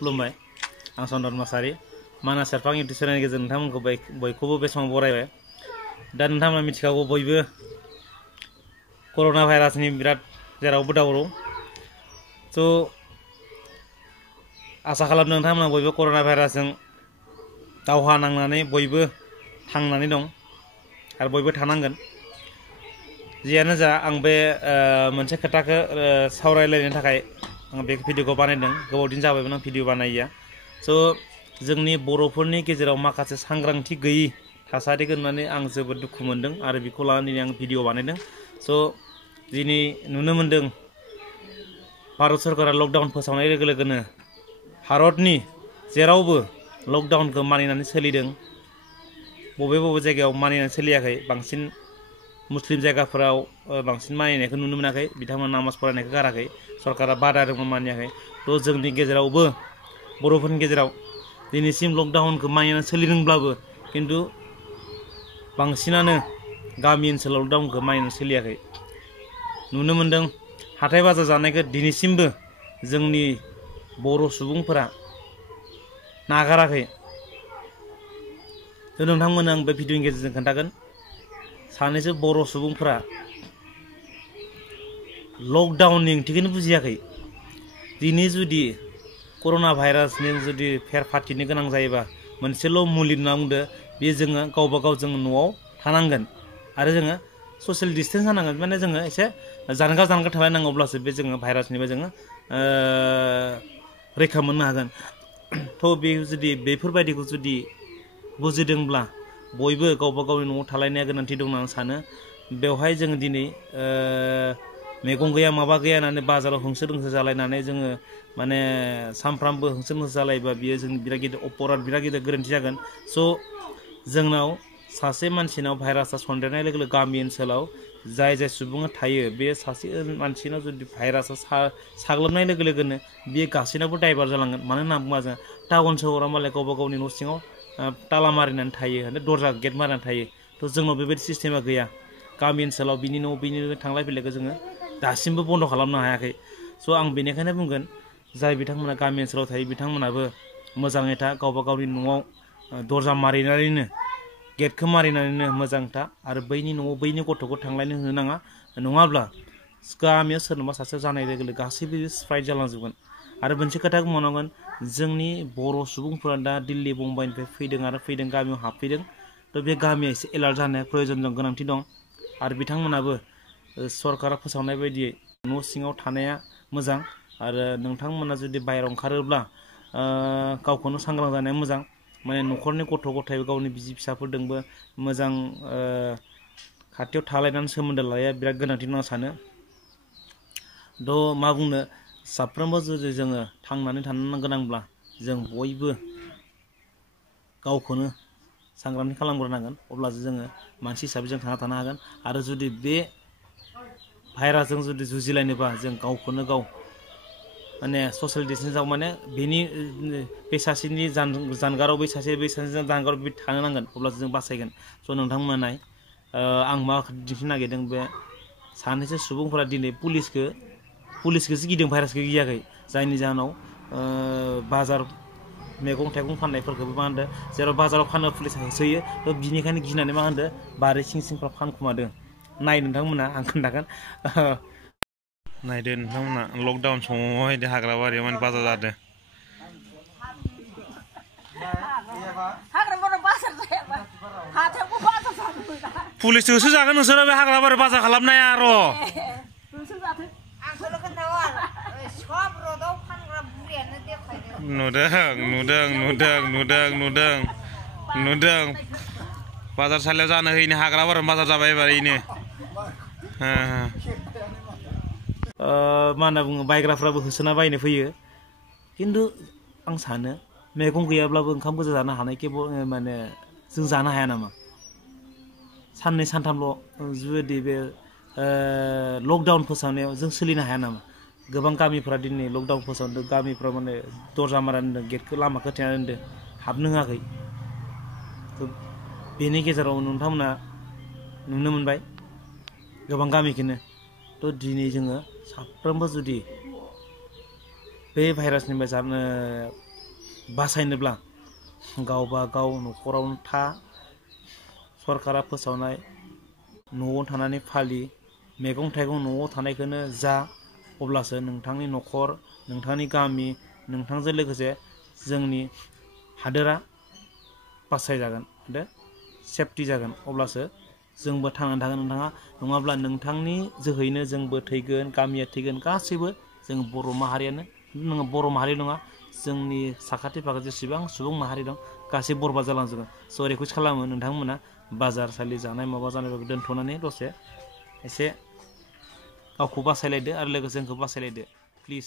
खुलुमबाय आं चन्दन मोसाहारि मानास सेरफां इउटुब चेनेलनि गेजेरजों नोंथांमोनखौ बयखौबो बे समाव बरायबाय। दा नोंथांमोना मिथिखागौ बयबो कर'ना भाइरासनि बिराद जेरावबो दावराव। स' आसा खालामदों नोंथांमोना बयबो कर'ना भाइरासजों दावहा नांनानै बयबो थांनानै दं आरो बयबो थानांगोन। जियानो जा आं बे मोनसे खोथाखौ सावरायलायनो थाखाय आं बे भिडिअखौ बानायदों। गोबाव दिन जाबायमोन आं भिडिअ बानायिया। स' जोंनि बर'फोरनि गेजेराव माखासे सांग्रांथि गैयि थासारिखौ नुनानै आं जोबोद दुखु मोनदों आरो बेखौ लानानै आं भिडिअ बानायदों। स' दिनै नुनो मोनदों भारत सरकारा लकडाउन फोसावनाय लोगो लोगोनो भारतनि जेरावबो लकडाउनखौ मानिनानै सोलिदों। बबे जायगायाव मानिनानै सोलियाखै, बांसिन मुस्लिम जायगाफोराव बांसिन मानिनायखौ नुनो मोनाखै। बिथांमोना नामाज फरायनायखौ गाराखै, सरकारा बादा होदोंमोन मानियाखै। थ' जोंनि गेजेरावबो बर'फोरनि गेजेराव दिनैसिम लकडाउनखौ मानिनानै सोलिदोंब्लाबो खिन्थु बांसिनानो गामि ओनसोलाव लकडाउनखौ मानिनानै सोलियाखै। नुनो मोनदों हाथाय बाजार जानायखौ दिनैसिमबो जोंनि बर' सुबुंफोरा नागाराखै। थ' नोंथांमोननो आं बे भिडिअनि गेजेरजों खोन्थागोन, सानैसो बर' सुबुंफोरा लकडाउननि ओंथिखौनो बुजियाखै। दिनै जुदि कर'ना भाइरासनि जुदि फेर फाथिनो गोनां जायोबा मोनसेल' मुलि होनना बुंदो, बे जोङो गावबा गाव जों न'आव थानांगोन आरो जोङो ससियेल डिसटेन्स जानांगोन। माने जोङो एसे जानगार थालायनांगौ, अब्लासो बे जोङो भाइरासनिफ्राय जोङो रैखा मोननो हागोन। थ' बे जुदि बेफोरबायदिखौ जुदि बुजिदोंब्ला बयबो गावबा गावनि न'आव थालायनाया गोनांथि दं होनना आं सानो। बेवहाय जोङो दिनै मैगं गैया माबा गैया होननानै बाजाराव होंसो दोंसो जालायनानै जोङो माने सानफ्रामबो होंसो दोंसो जालायोबा बियो जों बिराद गिदिर अपराध, बिराद गिदिर गोरोन्थि जागोन। स' जोंनाव सासे मानसिनाव भाइरासआ सन्देरनाय लोगो लोगो गामि ओनसोलाव जाय सुबुङा थायो, बे सासे मानसिनाव जुदि भाइरासआ साग्लोबनाय लोगो लोगोनो बियो गासैनावबो दायभार जालांगोन। मानो होनना बुङोबा जों टाउन सहराव मालाय गावबा गावनि न' सिङाव ताला मारिनानै थायो, दरजा गेट मारिनानै थायो। थ' जोंनाव बेबायदि सिस्टेमा गैया। गामि ओनसोलाव बिनि न' बिनि थांलाय फैलायखौ जोङो दासिमबो बन्द' खालामनो हायाखै। स' आं बेनिखायनो बुंगोन, जाय बिथांमोना गामि ओनसोलाव थायो बिथांमोनाबो मोजाङै था, गावबा गावनि न'आव दरजा मारिनानैनो गेटखौ मारिनानैनो मोजां था आरो बैनि न'आव बैनि गथ'खौ थांलायनो होनो नाङा। नङाब्ला गामियाव सोरनोबा सासे जानाय लोगो लोगो गासैबो स्प्राइड जालांजोबगोन। आरो मोनसे खोथा बुंबावनांगोन, जोंनि बर' सुबुंफोरा दा दिल्ली मुम्बाइनिफ्राय फैदों गामियाव हाबफैदों। थ' बे गामिया एसे एलार्ट जानाया प्रयजन दं, गोनांथि दं। आरो बिथांमोनाबो सरकारा फोसावनाय बायदियै न' सिङाव थानाया मोजां। आरो नोंथांमोना जुदि बाहेरायाव ओंखारोब्ला गावखौनो सांग्रां जानाया मोजां। माने न'खरनि गथ' गथाय गावनि बिसि फिसाफोरजोंबो मोजां खाथियाव थालायनानै सोमोन्दो लानाया बिराद गोनांथि होनना सानो। थ' मा बुंनो, साफ्रोमबो जुदि जोङो थांनानै थानो गोनांब्ला जों बयबो गावखौनो सांग्रांथि खालामग्रोनांगोन, अब्लासो जोङो मानसि हिसाबै जों थांना थानो हागोन। आरो जुदि बे भाइरासजों जुदि जुजिलायनोबा जों गावखौनो गाव माने ससियेल डिसटेन्सआव, माने बेनि बे सासेनि जानगाराव बै सासेनि जानगाराव बिदि थानो नांगोन, अब्लासो जों बासायगोन। स' नोंथांमोना नाय, आं मा दिन्थिनो नागिरदों, बे सानैसो सुबुंफोरा दिनै पुलिसखौसो गिदों, भाइरासखौ गियाखै। जायनि जाहोनाव बाजार मैगं थाइगं फाननायफोरखौबो मा होनदों, जेराव बाजाराव फानो पुलिसा होसोयो। थ' बिनिखायनो गिनानै मा होनदों, बारि सिं सिंफ्राव फानखुमादों। नाय नोंथांमोना, आं खोन्थागोन। नायदो नोंथांमोना, लकडाउन समावहाय हाग्रा बारियाव माने बाजार जादों। पुलिसजों होसोजागोन नोंसोरो, बे हाग्रा बारि बाजार खालामनाया र'। नुदों बाजारसालियाव जानो होयिनि हाग्रा बारियाव बाजार जाबाय एबार इनो। मा होनना बुङो, बायग्राफ्राबो होसोना बायनो फैयो। खिन्थु आं सानो, मैगं गैयाब्लाबो ओंखाम गोजा जानो हानायखौ माने जों जानो हाया नामा? साननै सानथामल' जुदि बे लकडाउन फोसावनायाव जों सोलिनो हाया नामा? गोबां गामिफ्रा दिनै लकडाउन फोसावदों, गामिफ्राव माने दरजा मारिनानै दोनदों, गेटखौ लामाखौ होथेनानै दोनदों, हाबनो होआखै। बेनि गेजेराव नोंथांमोना नुनो मोनबाय गोबां गामिखौनो। थ' दिनै जोङो साफ्रोमबो जुदि बे भाइरासनिफ्राय बासायनोब्ला गावबा गाव न'खरावनो था, सरकारा फोसावनाय न'आव थानानै फालि, मैगं थाइगं न'आव थानायखौनो जा, अब्लासो नोंथांनि न'खर, नोंथांनि गामि, नोंथांजों लोगोसे जोंनि हादोरा बासायजागोन आरो सेफटि जागोन। अब्लासो जोंबो थांनानै थागोन नोंथाङा, नङाब्ला नोंथांनि जोहैनो जोंबो थैगोन, गामिया थैगोन, गासैबो जों बर' माहारियानो नङा, बर' माहारि नङा, जोंनि साखाथि फाखाथि जेसेबां सुबुं माहारि दं गासै बरबाद जालांजोबगोन। स' रिकुवेस्ट खालामो नोंथांमोना बाजार सालि जानाय माबा जानायफोरखौ दोन्थ'नानै दसे एसे गावखौ बासायलायदो आरो लोगोसे जोंखौ बासायलायदो प्लिज।